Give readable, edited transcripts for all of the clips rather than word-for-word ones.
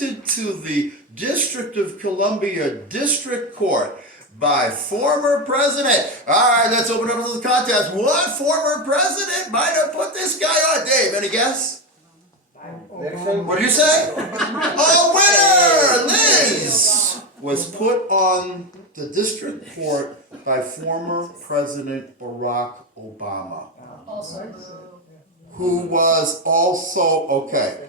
appointed to the District of Columbia District Court by former president. All right, let's open up to the contest. What former president might have put this guy on? Dave, any guess? What did you say? Oh, winner! Liz was put on the district court by former President Barack Obama. Who was also, okay,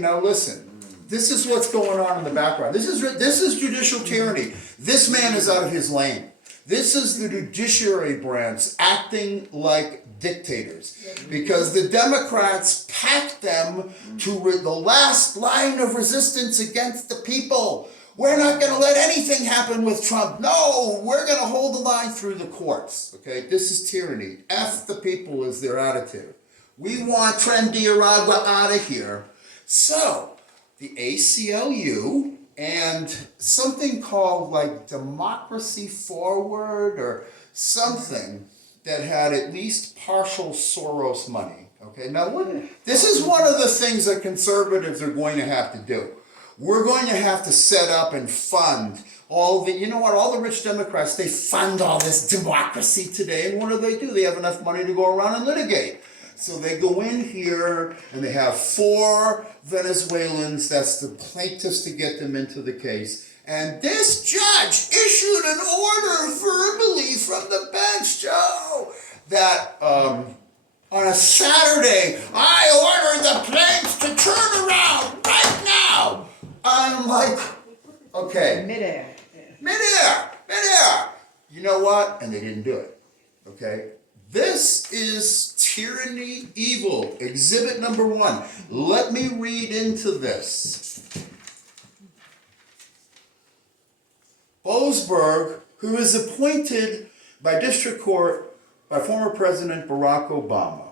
now listen. This is what's going on in the background. This is judicial tyranny. This man is out of his lane. This is the judiciary branch acting like dictators because the Democrats packed them to the last line of resistance against the people. We're not going to let anything happen with Trump. No, we're going to hold the line through the courts. Okay, this is tyranny. F the people is their attitude. We want Tyranny out of here. So, the ACLU and something called like Democracy Forward or something that had at least partial Soros money. Okay, now this is one of the things that conservatives are going to have to do. We're going to have to set up and fund all the, all the rich Democrats, they fund all this democracy today. And what do? They have enough money to go around and litigate. So they go in here and they have 4 Venezuelans, that's the plaintiffs to get them into the case. And this judge issued an order verbally from the bench, Joe, that on a Saturday, I ordered the planes to turn around right now. I'm like, okay. Midair. You know what? And they didn't do it. Okay. This is tyranny evil. Exhibit number 1. Let me read into this. Boasberg, who is appointed by district court by former President Barack Obama,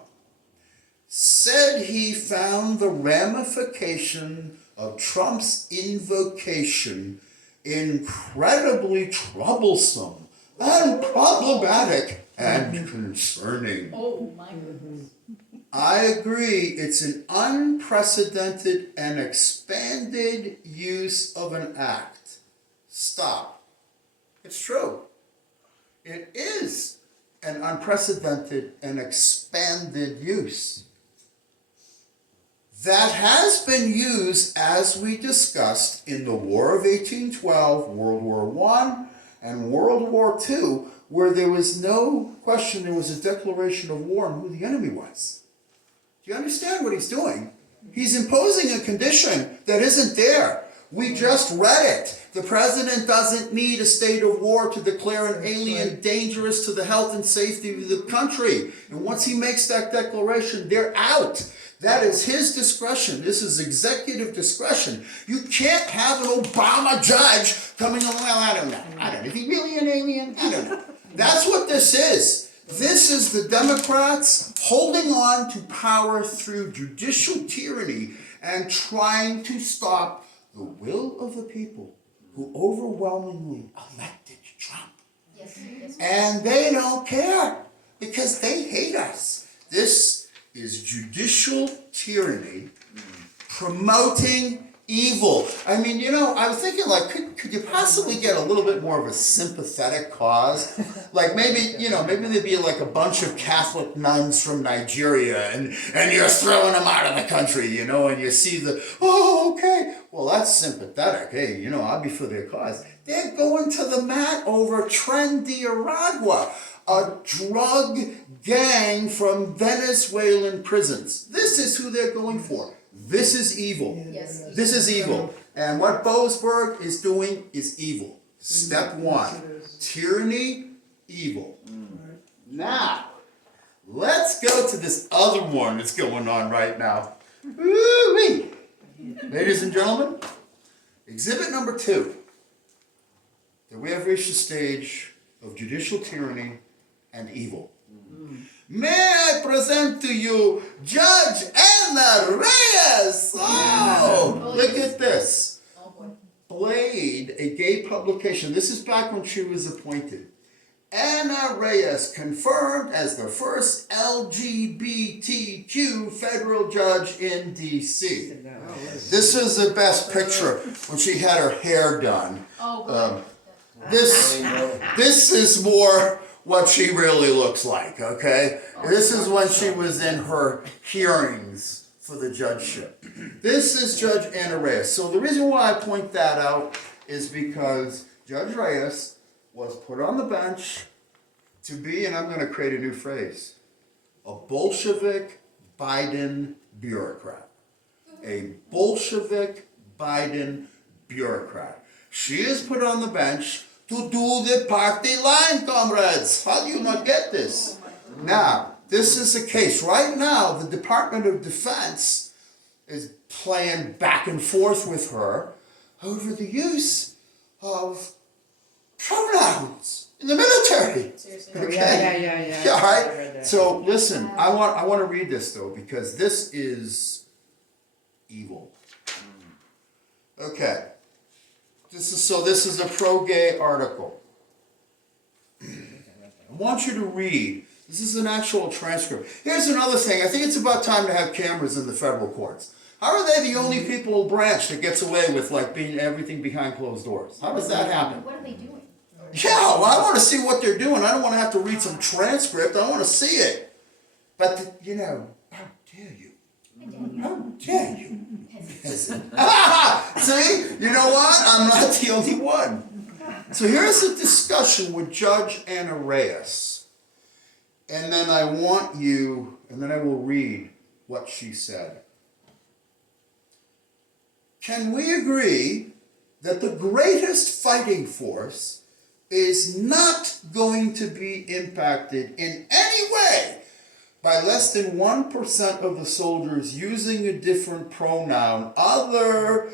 said he found the ramification of Trump's invocation incredibly troublesome and problematic and concerning. Oh my goodness. I agree, it's an unprecedented and expanded use of an act. Stop. It's true. It is an unprecedented and expanded use. That has been used, as we discussed, in the War of 1812, World War I, and World War II, where there was no question there was a declaration of war on who the enemy was. Do you understand what he's doing? He's imposing a condition that isn't there. We just read it. The president doesn't need a state of war to declare an alien dangerous to the health and safety of the country. And once he makes that declaration, they're out. That is his discretion. This is executive discretion. You can't have an Obama judge coming along. Well, I don't know. Is he really an alien? I don't know. That's what this is. This is the Democrats holding on to power through judicial tyranny and trying to stop the will of the people who overwhelmingly elected Trump. Yes. And they don't care because they hate us. This is judicial tyranny promoting evil. I mean, I was thinking, like, could you possibly get a little bit more of a sympathetic cause? Like maybe there'd be like a bunch of Catholic nuns from Nigeria and you're throwing them out of the country, and you see okay, well, that's sympathetic. Hey, I'll be for their cause. They're going to the mat over Tyranny, a drug gang from Venezuelan prisons. This is who they're going for. This is evil. Yes. This is evil. And what Boasberg is doing is evil. Step 1. Tyranny, evil. Now, let's go to this other one that's going on right now. Woo-wee. Ladies and gentlemen, exhibit number 2. That we have reached the stage of judicial tyranny and evil. May I present to you Judge Anna Reyes? Oh, look at this. Oh boy. Blade, a gay publication. This is back when she was appointed. Anna Reyes confirmed as the first LGBTQ federal judge in D.C. This is the best picture when she had her hair done. This is more what she really looks like, okay? This is when she was in her hearings for the judgeship. This is Judge Anna Reyes. So the reason why I point that out is because Judge Reyes was put on the bench to be, and I'm going to create a new phrase, a Bolshevik Biden bureaucrat. A Bolshevik Biden bureaucrat. She is put on the bench to do the party line, comrades. How do you not get this? Now, this is the case. Right now, the Department of Defense is playing back and forth with her over the use of pronouns in the military. Seriously. Okay? Yeah, all right? So listen, I want to read this though, because this is evil. Okay. This is a pro-gay article. I want you to read. This is an actual transcript. Here's another thing. I think it's about time to have cameras in the federal courts. How are they the only people branch that gets away with like being everything behind closed doors? How does that happen? What are they doing? Yeah, well, I want to see what they're doing. I don't want to have to read some transcript. I want to see it. But, how dare you? How dare you? See? You know what? I'm not the only one. So here's a discussion with Judge Anna Reyes. And then I will read what she said. Can we agree that the greatest fighting force is not going to be impacted in any way by less than 1% of the soldiers using a different pronoun other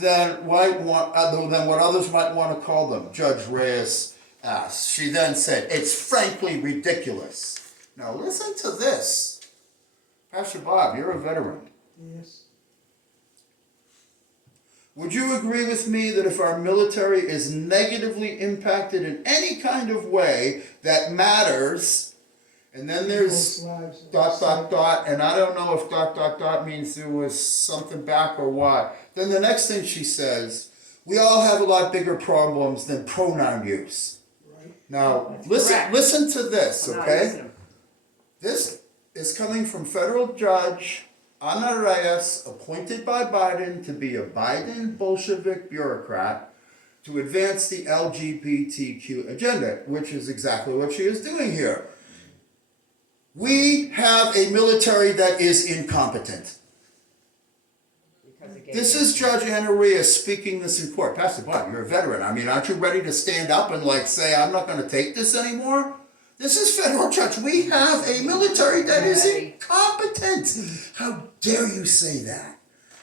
than what others might want to call them? Judge Reyes asked. She then said, "It's frankly ridiculous." Now listen to this. Pastor Bob, you're a veteran. Yes. Would you agree with me that if our military is negatively impacted in any kind of way that matters, and then there's ... and I don't know if ... means there was something back or what. Then the next thing she says, we all have a lot bigger problems than pronoun use. Right. Now, listen to this, okay? This is coming from federal judge Anna Reyes, appointed by Biden to be a Biden Bolshevik bureaucrat to advance the LGBTQ agenda, which is exactly what she is doing here. We have a military that is incompetent. This is Judge Anna Reyes speaking this in court. Pastor Bob, you're a veteran. I mean, aren't you ready to stand up and say, I'm not going to take this anymore? This is federal judge. We have a military that is incompetent. How dare you say that?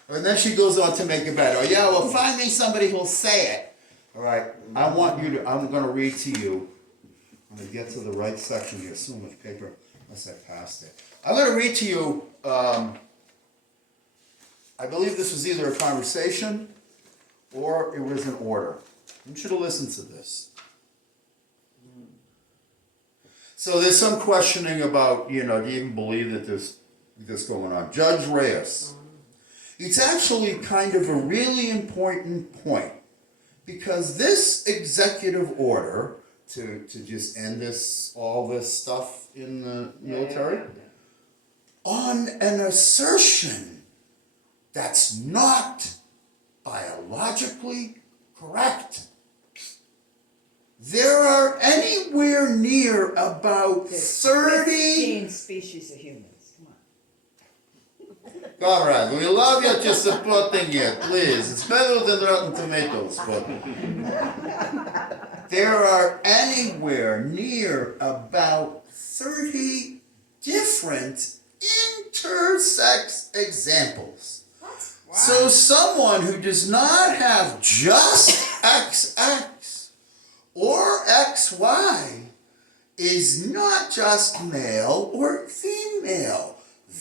And then she goes on to make it better. Oh yeah, well, find me somebody who'll say it. All right, I'm going to read to you. I'm going to get to the right section here. So much paper, unless I passed it. I'm going to read to you, I believe this was either a conversation or it was an order. You should have listened to this. So there's some questioning about, do you even believe that there's this going on? Judge Reyes. It's actually kind of a really important point because this executive order to just end all this stuff in the military on an assertion that's not biologically correct. There are anywhere near about 30 species of humans. Come on. All right, we love you just supporting it, please. It's better than Rotten Tomatoes, but there are anywhere near about 30 different intersex examples. Wow. So someone who does not have just XX or XY is not just male or female.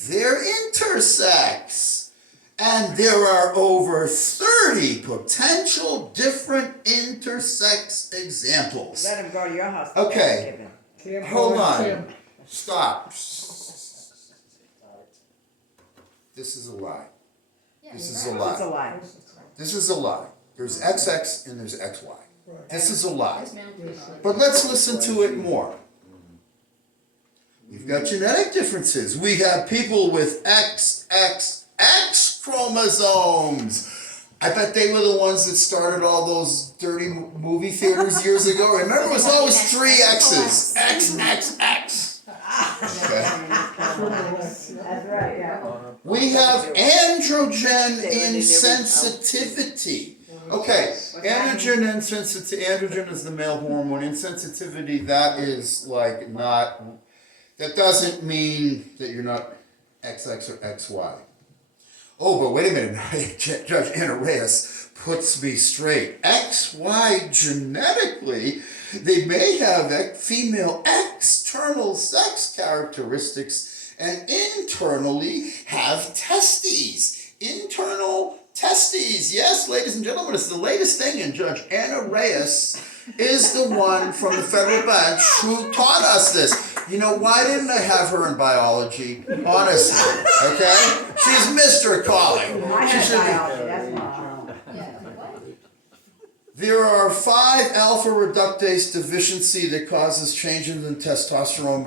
They're intersex. And there are over 30 potential different intersex examples. Let him go to your house. Okay, hold on. Stop. This is a lie. This is a It's a lie. lie. This is a lie. There's XX and there's XY. This is a lie. But let's listen to it more. We've got genetic differences. We have people with XXX chromosomes. I bet they were the ones that started all those dirty movie theaters years ago. Remember, it was always 3 X's. XXX. Okay. That's right, yeah. We have androgen insensitivity. Okay, androgen insensitivity. Androgen is the male hormone. Insensitivity, that is like not. That doesn't mean that you're not XX or XY. Oh, but wait a minute. Judge Anna Reyes puts me straight. XY genetically, they may have female external sex characteristics and internally have testes. Internal testes. Yes, ladies and gentlemen, it's the latest thing, and Judge Anna Reyes is the one from the federal bench who taught us this. You know, why didn't I have her in biology? Honestly, okay? She's Mr. Calling. I She had should be. biology, that's why. There are 5 alpha reductase deficiency that causes changes in testosterone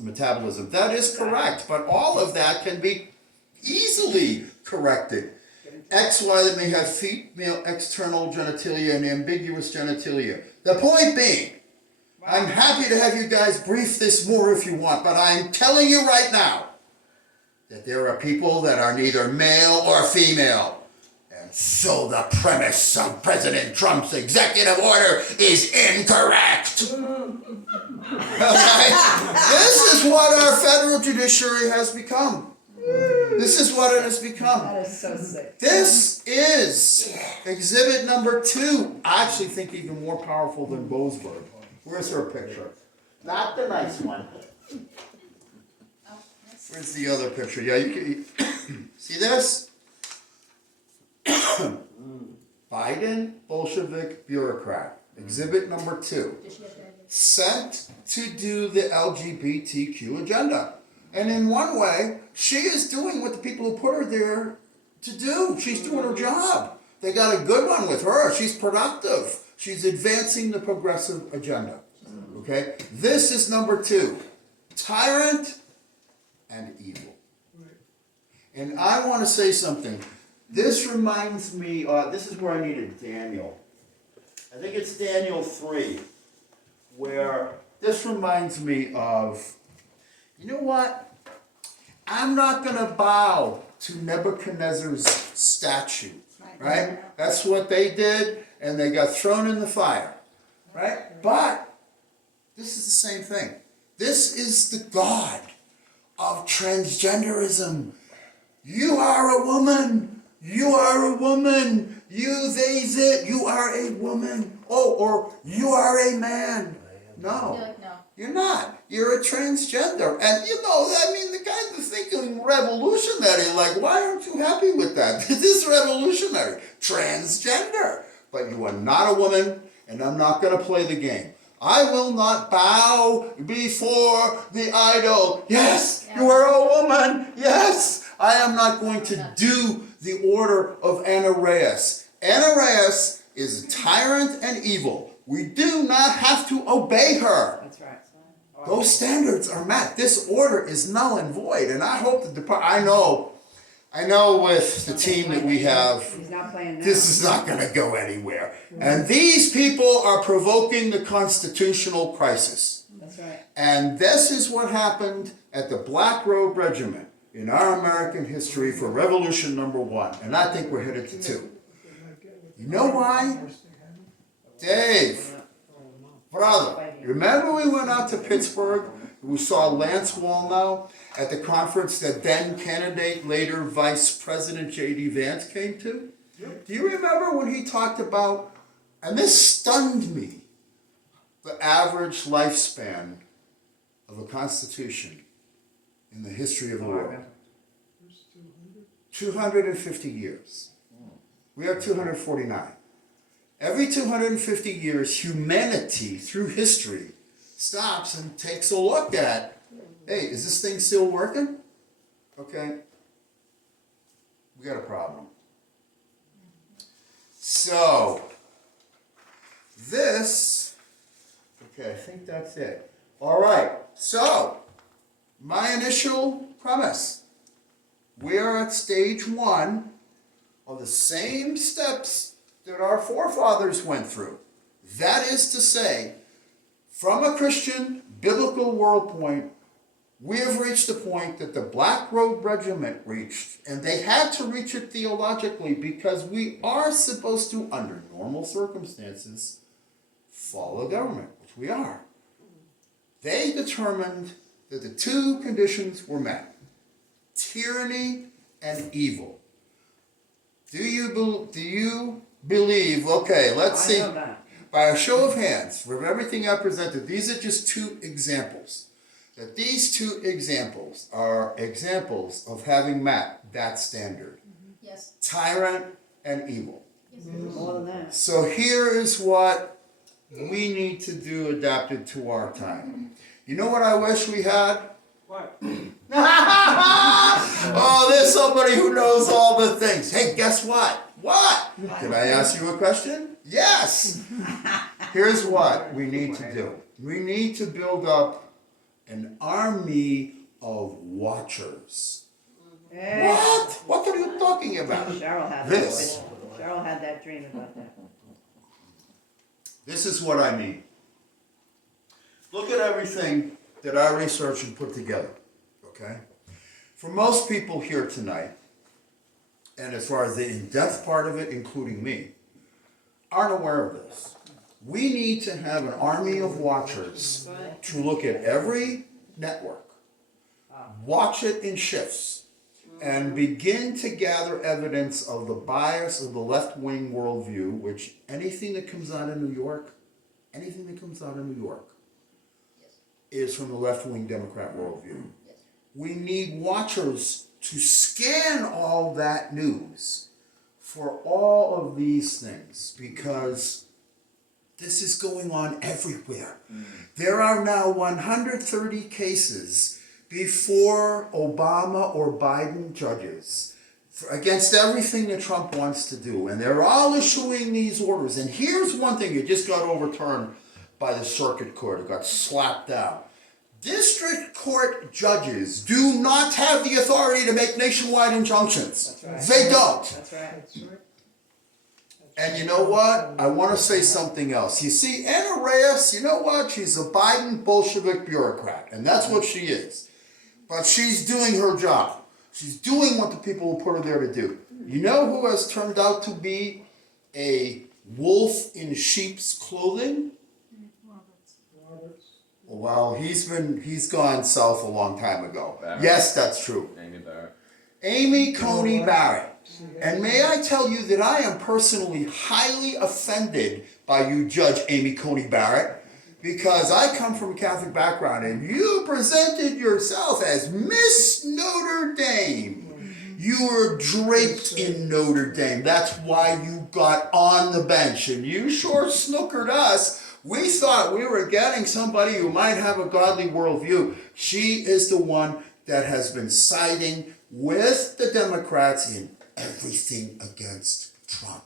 metabolism. That is correct, but all of that can be easily corrected. XY that may have female external genitalia and ambiguous genitalia. The point being, I'm happy to have you guys brief this more if you want, but I'm telling you right now that there are people that are neither male or female. And so the premise of President Trump's executive order is incorrect. Okay? This is what our federal judiciary has become. This is what it has become. That is so sick. This is exhibit number 2. I actually think even more powerful than Boasberg. Where's her picture? Not the nice one. Where's the other picture? Yeah, you can see this? Biden, Bolshevik bureaucrat. Exhibit number 2. Sent to do the LGBTQ agenda. And in one way, she is doing what the people who put her there to do. She's doing her job. They got a good one with her. She's productive. She's advancing the progressive agenda. Okay? This is number 2. Tyrant and evil. And I want to say something. This reminds me, this is where I needed Daniel. I think it's Daniel 3, where this reminds me of, you know what? I'm not going to bow to Nebuchadnezzar's statue, right? That's what they did, and they got thrown in the fire, right? But this is the same thing. This is the God of transgenderism. You are a woman. You are a woman. You, they, it. You are a woman. Oh, or you are a man. No. You're not. You're a transgender. And you know, I mean, the guys are thinking revolutionary. Like, why aren't you happy with that? This is revolutionary. Transgender. But you are not a woman, and I'm not going to play the game. I will not bow before the idol. Yes, you are a woman. Yes. I am not going to do the order of Anna Reyes. Anna Reyes is a tyrant and evil. We do not have to obey her. That's right. Those standards are met. This order is null and void. And I hope the department, I know with the team that we have, He's not playing now. this is not going to go anywhere. And these people are provoking the constitutional crisis. That's right. And this is what happened at the Black Robe Regiment in our American history for Revolution number 1. And I think we're headed to 2. You know why? Dave, brother, remember we went out to Pittsburgh? We saw Lance Wallnau at the conference that then candidate, later Vice President J.D. Vance came to? Do you remember when he talked about, and this stunned me, the average lifespan of a constitution in the history of the world? 250 years. We are 249. Every 250 years, humanity, through history, stops and takes a look at, hey, is this thing still working? Okay. We got a problem. So, this, okay, I think that's it. All right, so, my initial premise. We are at stage 1 of the same steps that our forefathers went through. That is to say, from a Christian biblical world point, we have reached the point that the Black Robe Regiment reached, and they had to reach it theologically because we are supposed to, under normal circumstances, follow government, which we are. They determined that the 2 conditions were met: tyranny and evil. Do you believe, okay, let's see, I know that. by a show of hands, from everything I presented, these are just 2 examples. That these 2 examples are examples of having met that standard. Yes. Tyrant and evil. Yes. More than that. So here is what we need to do adapted to our time. You know what I wish we had? What? Oh, there's somebody who knows all the things. Hey, guess what? What? Did I ask you a question? Yes. Here's what we need to do. We need to build up an army of watchers. Yeah. What? What are you talking about? Cheryl had This. that. Cheryl had that dream about that. This is what I mean. Look at everything that I researched and put together, okay? For most people here tonight, and as far as the in-depth part of it, including me, aren't aware of this. We need to have an army of watchers to look at every network, watch it in shifts, and begin to gather evidence of the bias of the left-wing worldview, which anything that comes out of New York, is from the left-wing Democrat worldview. We need watchers to scan all that news for all of these things, because this is going on everywhere. There are now 130 cases before Obama or Biden judges against everything that Trump wants to do. And they're all issuing these orders. And here's one thing, it just got overturned by the circuit court. It got slapped down. District court judges do not have the authority to make nationwide injunctions. That's right. They don't. That's right. And you know what? I want to say something else. You see, Anna Reyes, you know what? She's a Biden Bolshevik bureaucrat, and that's what she is. But she's doing her job. She's doing what the people who put her there to do. You know who has turned out to be a wolf in sheep's clothing? Well, he's gone south a long time ago. Barrett. Yes, that's true. Amy Barrett. Amy Coney Barrett. And may I tell you that I am personally highly offended by you, Judge Amy Coney Barrett, because I come from a Catholic background and you presented yourself as Miss Notre Dame. You were draped in Notre Dame. That's why you got on the bench, and you sure snookered us. We thought we were getting somebody who might have a godly worldview. She is the one that has been siding with the Democrats in everything against Trump.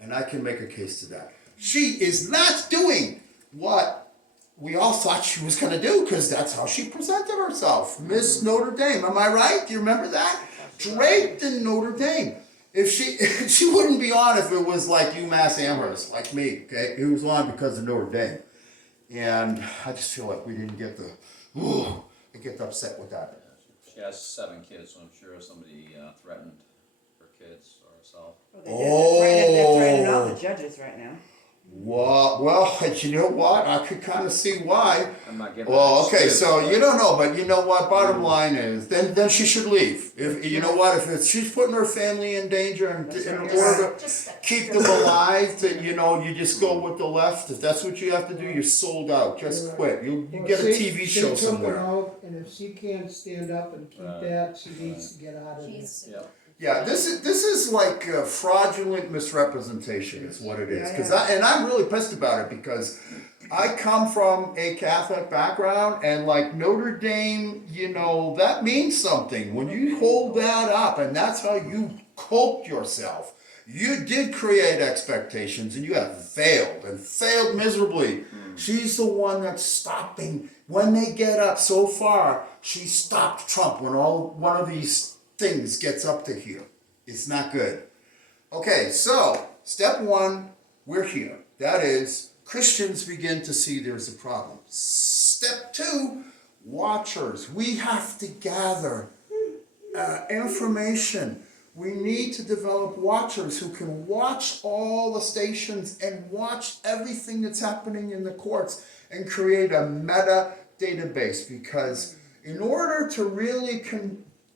And I can make a case to that. She is not doing what we all thought she was going to do, because that's how she presented herself. Miss Notre Dame. Am I right? Do you remember that? Draped in Notre Dame. If she wouldn't be on if it was like UMass Amherst, like me, okay? It was on because of Notre Dame. And I just feel like we didn't get I get upset with that. She has 7 kids, so I'm sure somebody threatened her kids or herself. They're threatening all the judges right now. Well, you know what? I could kind of see why. I'm not giving Well, an okay, excuse, so but- you don't know, but you know what? Bottom line is, then she should leave. If you know what, if she's putting her family in danger and That's in right. order to Just keep them alive, that you just go with the left. If that's what you have to do, you're sold out. Just quit. You get a TV show somewhere. And if she can't stand up and keep that, she needs to get out of there. she's. Yeah. Yeah, this is like fraudulent misrepresentation is what it is. And I'm really pissed about it because I come from a Catholic background and like Notre Dame, you know, that means something. When you hold that up and that's how you cope yourself, you did create expectations and you have failed and failed miserably. She's the one that's stopping. When they get up so far, she stopped Trump when one of these things gets up to here. It's not good. Okay, so step one, we're here. That is, Christians begin to see there's a problem. Step two, watchers. We have to gather information. We need to develop watchers who can watch all the stations and watch everything that's happening in the courts and create a meta database, because in order to really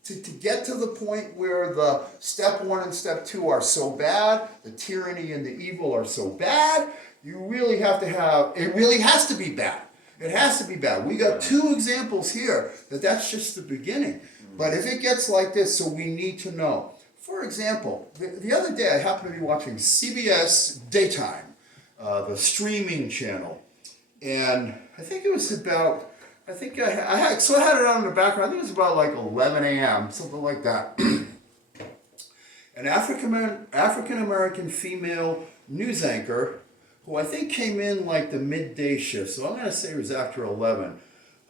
to get to the point where the step one and step two are so bad, the tyranny and the evil are so bad, you really have to have, it really has to be bad. It has to be bad. We got two examples here that's just the beginning. But if it gets like this, so we need to know. For example, the other day I happened to be watching CBS Daytime, the streaming channel. And I think it was about, I had it on in the background. I think it was about like 11 a.m., something like that. An African-American female news anchor, who I think came in like the midday shift, so I'm going to say it was after 11.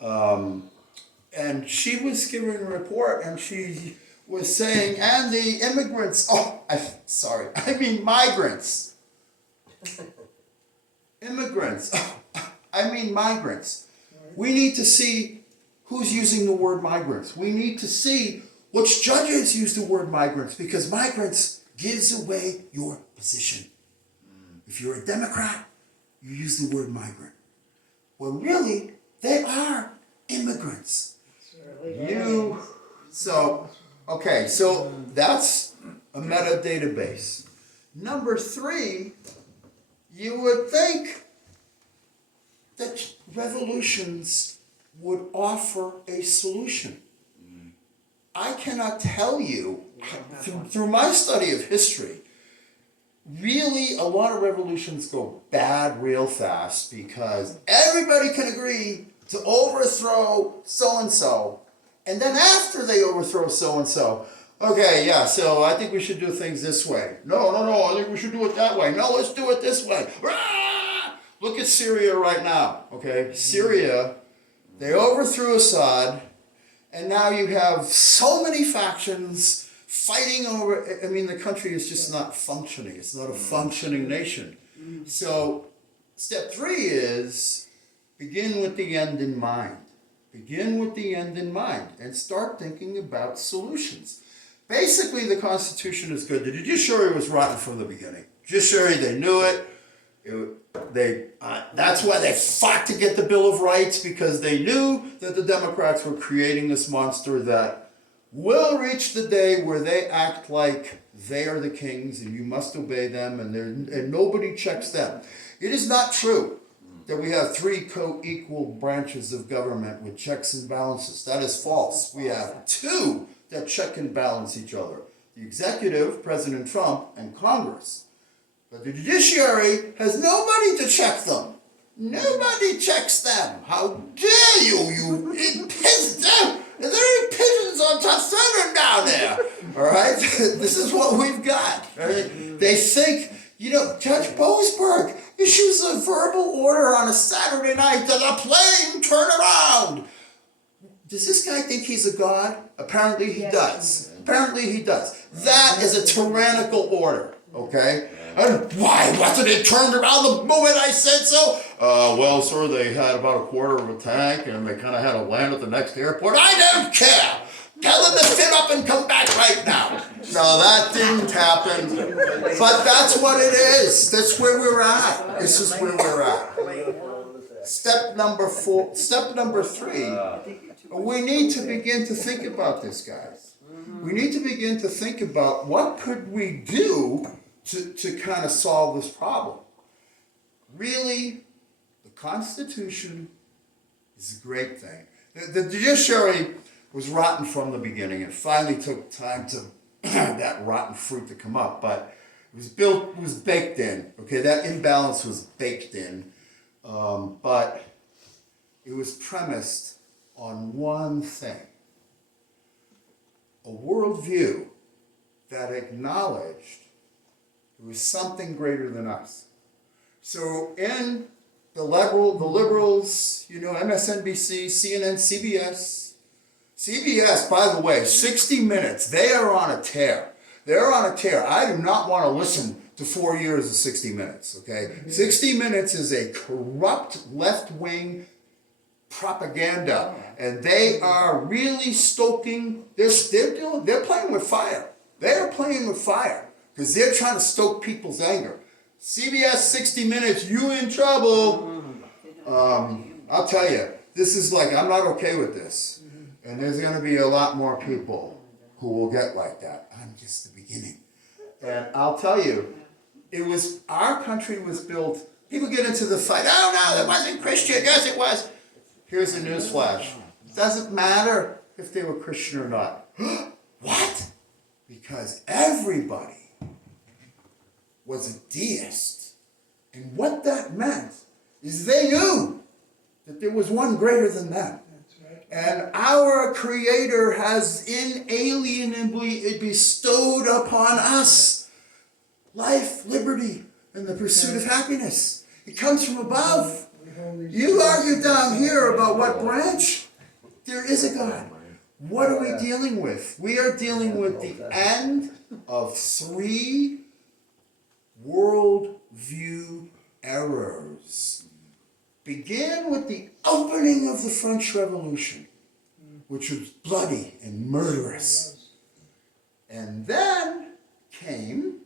And she was giving a report, and she was saying, and the immigrants, migrants. Migrants. We need to see who's using the word migrants. We need to see which judges use the word migrants, because migrants gives away your position. If you're a Democrat, you use the word migrant. Well, really, they are immigrants. So that's a meta database. Number three, you would think that revolutions would offer a solution. I cannot tell you, through my study of history, really a lot of revolutions go bad real fast because everybody can agree to overthrow so-and-so, and then after they overthrow so-and-so, okay, yeah, so I think we should do things this way. No, I think we should do it that way. No, let's do it this way. Rah! Look at Syria right now, okay? Syria, they overthrew Assad, and now you have so many factions fighting over, the country is just not functioning. It's not a functioning nation. So step three is begin with the end in mind. Begin with the end in mind and start thinking about solutions. Basically, the Constitution is good. The judiciary was rotten from the beginning. Judiciary, they knew it. That's why they fought to get the Bill of Rights, because they knew that the Democrats were creating this monster that will reach the day where they act like they are the kings and you must obey them, and nobody checks them. It is not true that we have three co-equal branches of government with checks and balances. That is false. We have two that check and balance each other. The executive, President Trump, and Congress. But the judiciary has nobody to check them. Nobody checks them. How dare you pigeons down. Are there any pigeons on top center down there? All right? This is what we've got. Right? They think, Judge Boasberg issues a verbal order on a Saturday night that the plane turn around. Does this guy think he's a god? Apparently he does. Apparently he does. That is a tyrannical order, okay? And why wasn't it turned around the moment I said so? Well, sir, they had about a quarter of a tank and they kind of had to land at the next airport. I don't care. Tell them to fit up and come back right now. No, that didn't happen. But that's what it is. That's where we're at. This is where we're at. Step number three. We need to begin to think about this, guys. We need to begin to think about what could we do to kind of solve this problem. Really, the Constitution is a great thing. The judiciary was rotten from the beginning. It finally took time to that rotten fruit to come up, but it was baked in. Okay, that imbalance was baked in, but it was premised on one thing: a worldview that acknowledged there was something greater than us. So in the liberals, MSNBC, CNN, CBS, by the way, 60 Minutes, they are on a tear. They're on a tear. I do not want to listen to 4 years of 60 Minutes, okay? 60 Minutes is a corrupt left-wing propaganda, and they are really stoking, they're playing with fire. They're playing with fire because they're trying to stoke people's anger. CBS 60 Minutes, you in trouble. I'll tell you, this is like, I'm not okay with this. And there's going to be a lot more people who will get like that. I'm just the beginning. And I'll tell you, our country was built, people get into the fight, oh no, it wasn't Christian, yes it was. Here's a news flash. It doesn't matter if they were Christian or not. What? Because everybody was a deist. And what that meant is they knew that there was one greater than them. And our Creator has inalienably bestowed upon us life, liberty, and the pursuit of happiness. It comes from above. You argue down here about what branch. There is a God. What are we dealing with? We are dealing with the end of 3 worldview errors. Began with the opening of the French Revolution, which was bloody and murderous. And then came